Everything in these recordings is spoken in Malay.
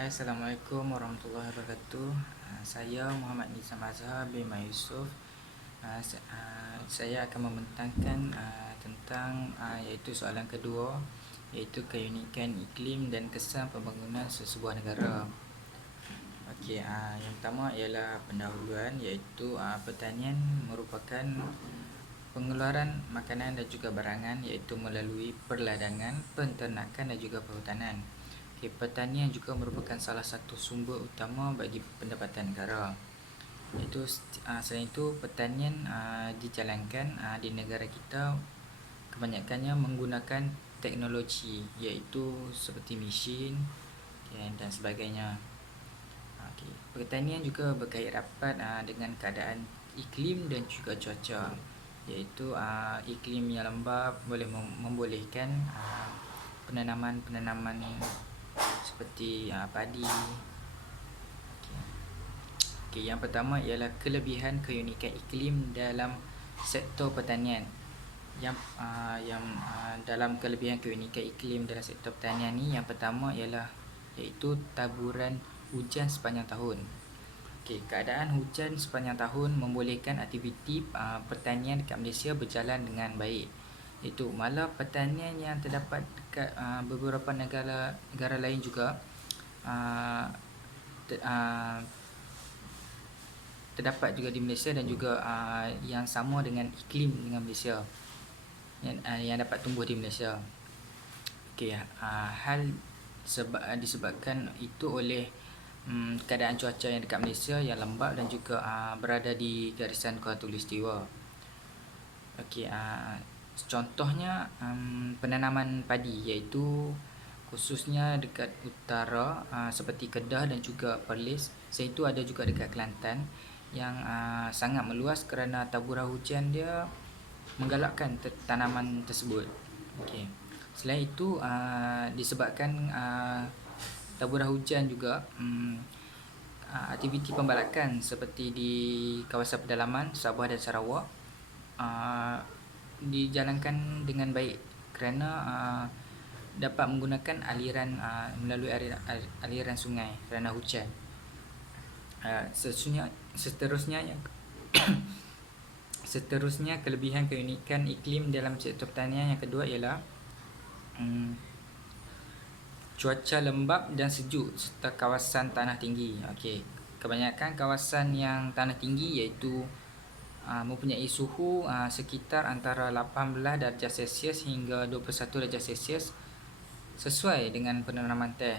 Hai, Assalamualaikum warahmatullahi wabarakatuh. Saya Muhammad Nizam Azhar bin Yusuf. Saya akan membentangkan tentang iaitu soalan kedua, iaitu keunikan iklim dan kesan pembangunan sesebuah negara. Okey, yang pertama ialah pendahuluan, iaitu pertanian merupakan pengeluaran makanan dan juga barangan, iaitu melalui perladangan, penternakan dan juga perhutanan. Pertanian juga merupakan salah satu sumber utama bagi pendapatan negara. Selain itu, pertanian dijalankan di negara kita kebanyakannya menggunakan teknologi, iaitu seperti mesin dan sebagainya. Pertanian juga berkait rapat dengan keadaan iklim dan juga cuaca, iaitu iklim yang lembap boleh membolehkan penanaman seperti padi. Yang pertama ialah kelebihan keunikan iklim dalam sektor pertanian. Dalam kelebihan keunikan iklim dalam sektor pertanian ni, yang pertama ialah iaitu taburan hujan sepanjang tahun. Keadaan hujan sepanjang tahun membolehkan aktiviti pertanian dekat Malaysia berjalan dengan baik. Itu malah pertanian yang terdapat dekat beberapa negara lain juga terdapat juga di Malaysia, dan juga yang sama dengan iklim dengan Malaysia, yang dapat tumbuh di Malaysia. Hal disebabkan itu oleh keadaan cuaca yang dekat Malaysia yang lembap dan juga berada di garisan khatulistiwa. Contohnya penanaman padi, iaitu khususnya dekat utara seperti Kedah dan juga Perlis. Selain itu ada juga dekat Kelantan yang sangat meluas kerana taburan hujan dia menggalakkan tanaman tersebut. Selain itu disebabkan taburan hujan juga, aktiviti pembalakan seperti di kawasan pedalaman Sabah dan Sarawak dijalankan dengan baik kerana dapat menggunakan aliran melalui aliran sungai kerana hujan. Seterusnya kelebihan keunikan iklim dalam sektor pertanian yang kedua ialah cuaca lembap dan sejuk serta kawasan tanah tinggi. Kebanyakan kawasan yang tanah tinggi iaitu mempunyai suhu sekitar antara 18 darjah Celsius hingga 21 darjah Celsius sesuai dengan penanaman teh.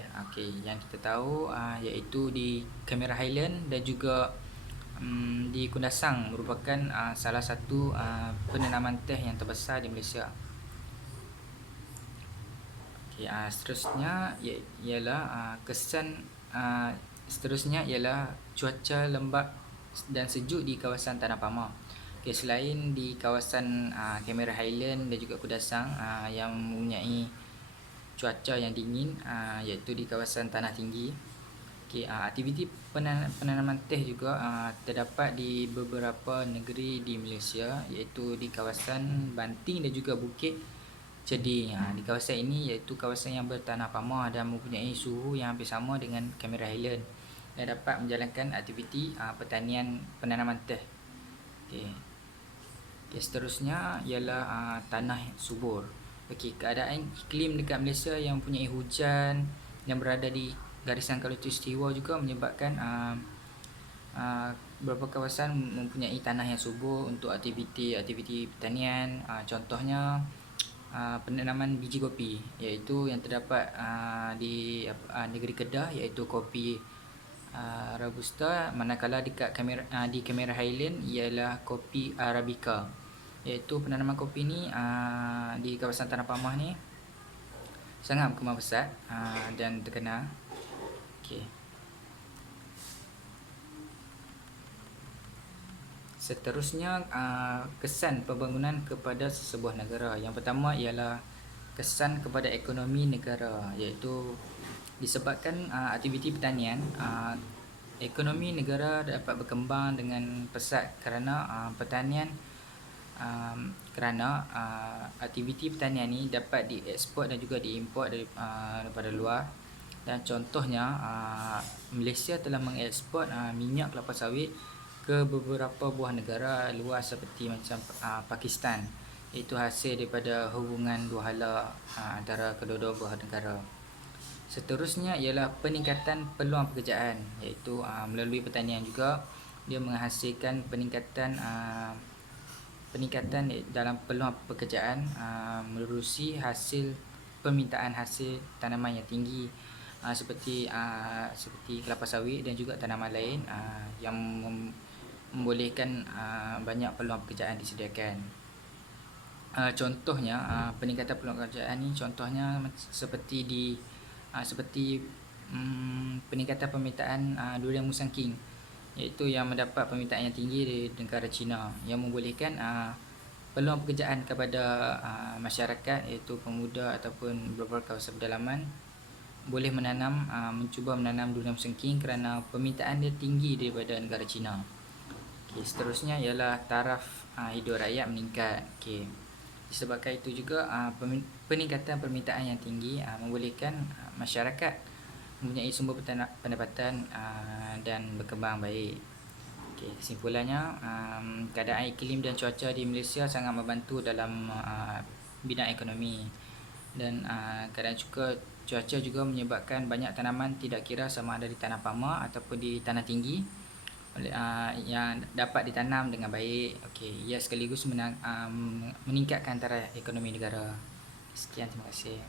Yang kita tahu iaitu di Cameron Highland dan juga di Kundasang merupakan salah satu penanaman teh yang terbesar di Malaysia. Seterusnya ialah cuaca lembap dan sejuk di kawasan Tanah Pama. Selain di kawasan Cameron Highland dan juga Kundasang yang mempunyai cuaca yang dingin, iaitu di kawasan tanah tinggi, aktiviti penanaman teh juga terdapat di beberapa negeri di Malaysia, iaitu di kawasan Banting dan juga Bukit Ceding. Di kawasan ini, iaitu kawasan yang bertanah pamah dan mempunyai suhu yang hampir sama dengan Cameron Highland, dan dapat menjalankan aktiviti pertanian penanaman teh. Seterusnya ialah tanah subur. Keadaan iklim dekat Malaysia yang mempunyai hujan yang berada di garisan khatulistiwa juga menyebabkan beberapa kawasan mempunyai tanah yang subur untuk aktiviti pertanian. Contohnya penanaman biji kopi, iaitu yang terdapat di negeri Kedah, iaitu kopi Robusta, manakala dekat di Cameron Highland ialah kopi Arabica. Iaitu penanaman kopi ni di kawasan Tanah Pamah ni sangat berkembang pesat dan terkenal. Seterusnya kesan pembangunan kepada sesebuah negara. Yang pertama ialah kesan kepada ekonomi negara, iaitu disebabkan aktiviti pertanian, ekonomi negara dapat berkembang dengan pesat kerana pertanian, kerana aktiviti pertanian ni dapat dieksport dan juga diimport daripada luar. Dan contohnya Malaysia telah mengeksport minyak kelapa sawit ke beberapa buah negara luas seperti macam Pakistan. Itu hasil daripada hubungan dua hala antara kedua-dua buah negara. Seterusnya ialah peningkatan peluang pekerjaan, iaitu melalui pertanian juga dia menghasilkan peningkatan dalam peluang pekerjaan menerusi hasil permintaan hasil tanaman yang tinggi seperti kelapa sawit dan juga tanaman lain yang membolehkan banyak peluang pekerjaan disediakan. Contohnya peningkatan peluang pekerjaan ni contohnya seperti peningkatan permintaan durian musangking, iaitu yang mendapat permintaan yang tinggi dari negara China, yang membolehkan peluang pekerjaan kepada masyarakat iaitu pemuda ataupun beberapa kawasan pedalaman boleh mencuba menanam durian musangking kerana permintaan dia tinggi daripada negara China. Seterusnya ialah taraf hidup rakyat meningkat. Disebabkan itu juga peningkatan permintaan yang tinggi membolehkan masyarakat mempunyai sumber pendapatan dan berkembang baik. Kesimpulannya, keadaan iklim dan cuaca di Malaysia sangat membantu dalam bidang ekonomi, dan keadaan cuaca juga menyebabkan banyak tanaman tidak kira sama ada di tanah pama ataupun di tanah tinggi yang dapat ditanam dengan baik. Ia sekaligus meningkatkan taraf ekonomi negara. Sekian, terima kasih.